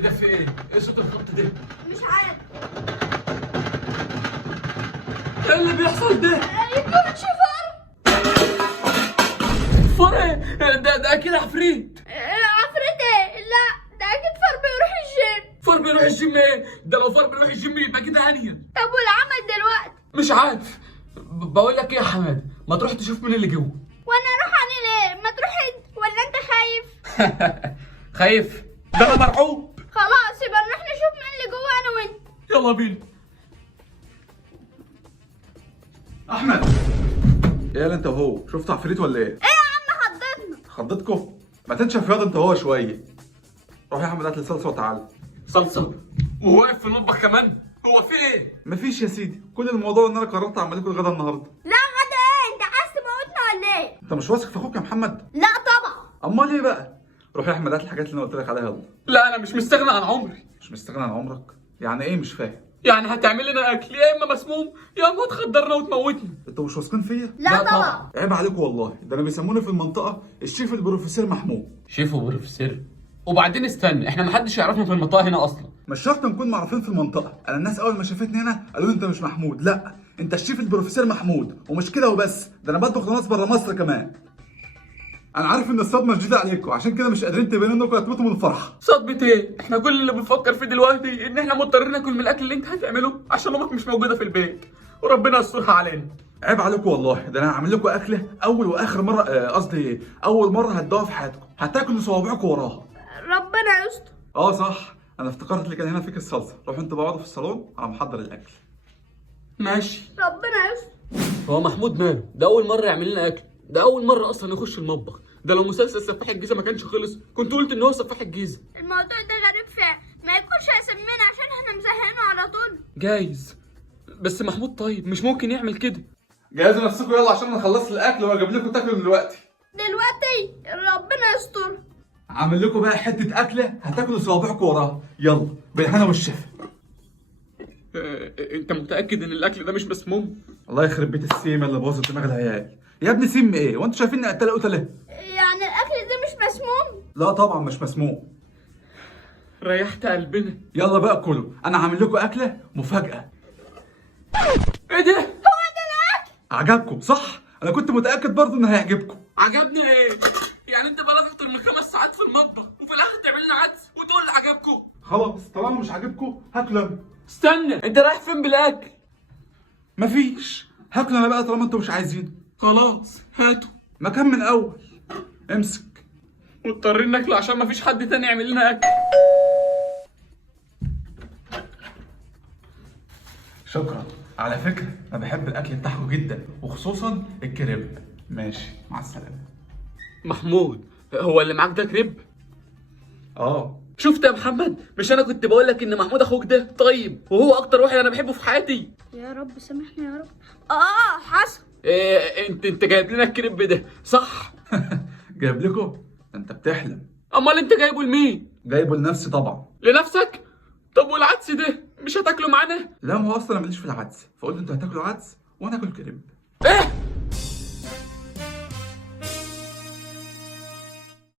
ايه ده؟ في ايه؟ ايه صوت الخبط ده؟ مش عارف. ايه اللي بيحصل ده؟ يكون شفر. فار ايه؟ ده اكيد عفريت. عفريت ايه؟ لا ده اكيد فار بيروح الجيم. فار بيروح الجيم ايه؟ ده لو فار بيروح الجيم يبقى كده هانية. طب والعمل دلوقتي؟ مش عارف. بقول لك ايه يا حماد، ما تروح تشوف مين اللي جوه. وانا اروح اعمل ايه؟ ما تروح انت، ولا انت خايف؟ خايف؟ ده انا مرعوب. خلاص يبقى نروح نشوف مين اللي جوه انا وانت. يلا بينا. احمد، ايه اللي انت وهو شفتوا عفريت ولا ايه؟ ايه يا عم خضتنا؟ خضتكم؟ ما تنشف ياض انت وهو شويه. روح يا احمد هات لي صلصه وتعالى. صلصة؟ وهو واقف في المطبخ كمان؟ هو في ايه؟ مفيش يا سيدي، كل الموضوع ان انا قررت اعمل لكم الغدا النهارده. لا غدا ايه؟ انت عايز تموتنا ولا ايه؟ انت مش واثق في اخوك يا محمد؟ لا طبعا. امال ايه بقى؟ روح يا احمد هات الحاجات اللي انا قلت لك عليها يلا. لا انا مش مستغنى عن عمري. مش مستغني عن عمرك؟ يعني ايه مش فاهم؟ يعني هتعمل لنا اكل يا اما مسموم يا اما تخدرنا وتموتنا. انتوا مش واثقين فيا؟ لا لا طبعا. عيب عليكم والله، ده انا بيسموني في المنطقه الشيف البروفيسور محمود. شيف وبروفيسور؟ وبعدين استنى، احنا محدش يعرفنا في المنطقه هنا اصلا. مش شرط نكون معروفين في المنطقه، انا الناس اول ما شافتني هنا قالوا لي انت مش محمود، لا انت الشيف البروفيسور محمود، ومش كده وبس، ده انا بطبخ لناس بره مصر كمان. انا عارف ان الصدمه جديده عليكم، عشان كده مش قادرين تبينوا انكم هتموتوا من الفرحه. صدمة ايه؟ احنا كل اللي بنفكر فيه دلوقتي ان احنا مضطرين ناكل من الاكل اللي انت هتعمله عشان امك مش موجوده في البيت، وربنا يسترها علينا. عيب عليكم والله، ده انا هعمل لكم اكله اول واخر مره، قصدي اول مره هتدوها في حياتكم، هتاكلوا صوابعكم وراها. ربنا يستر. اه صح، انا افتكرت اللي كان هنا فيك الصلصه، روحوا انتوا اقعدوا في الصالون انا محضر الاكل. ماشي. ربنا يستر. هو محمود ماله؟ ده اول مره يعمل لنا اكل، ده اول مره اصلا يخش المطبخ، ده لو مسلسل سفاح الجيزه ما كانش خلص كنت قلت ان هو سفاح الجيزه. الموضوع ده غريب فعلا، ما يكونش هيسمينا عشان احنا مزهقينه على طول. جايز، بس محمود طيب مش ممكن يعمل كده. جهزوا نفسكم يلا عشان انا خلصت الاكل واجيب لكم تاكلوا دلوقتي. دلوقتي ربنا يستر. عامل لكم بقى حته اكله هتاكلوا صوابعكم وراها، يلا بالهنا والشفا. انت متاكد ان الاكل ده مش مسموم؟ الله يخرب بيت السيمه اللي باظت دماغ العيال. يا ابني سم ايه؟ وانتوا شايفيني قتله قتله؟ يعني الاكل ده مش مسموم؟ لا طبعا مش مسموم. ريحت قلبنا. يلا بقى كلوا، انا عامل لكم اكله مفاجاه. ايه ده؟ هو ده الاكل؟ عجبكم صح؟ انا كنت متاكد برضه انه هيعجبكم. عجبني ايه؟ يعني انت بقالك اكتر من 5 ساعات في المطبخ وفي الاخر تعمل لنا عدس وتقول لي عجبكم؟ خلاص طالما مش عاجبكم هاكلوا انا. استنى، انت رايح فين بالاكل؟ مفيش، هاكلوا انا بقى طالما انتوا مش عايزين. خلاص هاتوا. مكان من اول. امسك. مضطرين ناكله عشان مفيش حد تاني يعمل لنا اكل. شكرا. على فكره انا بحب الاكل بتاعكم جدا، وخصوصا الكريب. ماشي مع السلامه. محمود، هو اللي معاك ده كريب؟ اه. شفت يا محمد؟ مش انا كنت بقول لك ان محمود اخوك ده طيب وهو اكتر واحد انا بحبه في حياتي؟ يا رب سامحني يا رب. حصل. إيه انت جايب لنا الكريب ده صح؟ جايب لكم؟ انت بتحلم. امال انت جايبه لمين؟ جايبه لنفسي طبعا. لنفسك؟ طب والعدس ده مش هتاكله معانا؟ لا ما هو اصلا انا ماليش في العدس، فقلت انتوا هتاكلوا عدس وانا اكل كريب. ايه؟